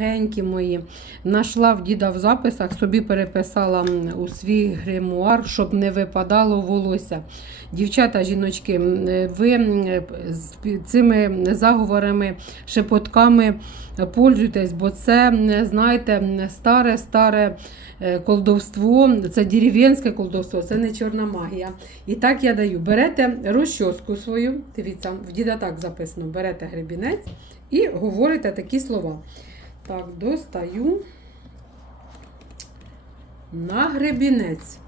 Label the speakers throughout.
Speaker 1: Генькі мої, нашла в діда в записах, собі переписала у свій гримуар, щоб не випадало волосся. Дівчата, жіночки, ви з цими заговорами, шепотками пользуйтесь, бо це, знаєте, старе-старе е, колдовство, це дерев'янське колдовство, це не чорна магія. І так я даю. Берете розчоску свою, дивіться, в діда так записано, берете гребінець і говорите такі слова. Так, достаю на гребінець.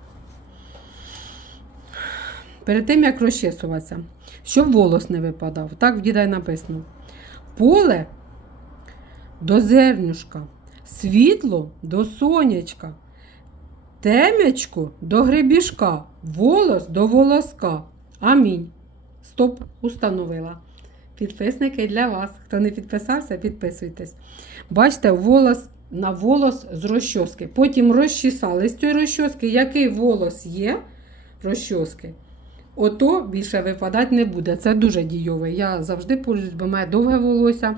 Speaker 1: Перед тим, як розчесуватися, щоб волос не випадав. Так в діда й написано. Поле до зернюшка, світло до сонячка, темячко до гребішка, волос до волоска. Амінь. Стоп, установила. Підписники для вас. Хто не підписався, підписуйтесь. Бачите, волос на волос з розчоски. Потім розчісали з цієї розчоски, який волос є розчоски. Ото більше випадати не буде. Це дуже дійове. Я завжди пользуюсь, бо мене довге волосся.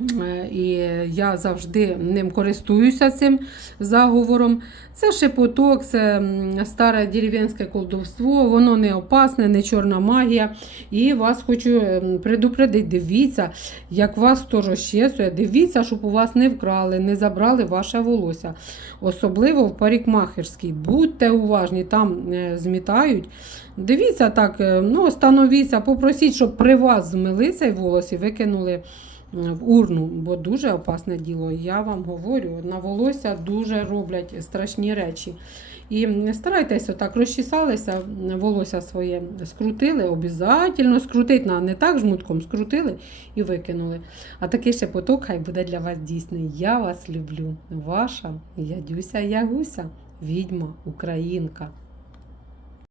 Speaker 1: Е, І я завжди ним користуюся цим заговором. Це шепоток, це старе дерев'янське колдовство, воно не опасне, не чорна магія. І вас хочу ем, предупредити, дивіться, як вас то розчесує, дивіться, щоб у вас не вкрали, не забрали ваше волосся. Особливо в парикмахерській. Будьте уважні, там е, змітають. Дивіться так, е, ну, становіться, попросіть, щоб при вас змили цей волос і викинули в урну, бо дуже опасне діло. Я вам говорю, на волосся дуже роблять страшні речі. І старайтеся так розчесалися, волосся своє скрутили, обов'язково скрутити, на- не так жмутком, скрутили і викинули. А такий ще поток хай буде для вас дійсний. Я вас люблю. Ваша Ядюся Ягуся, відьма, українка.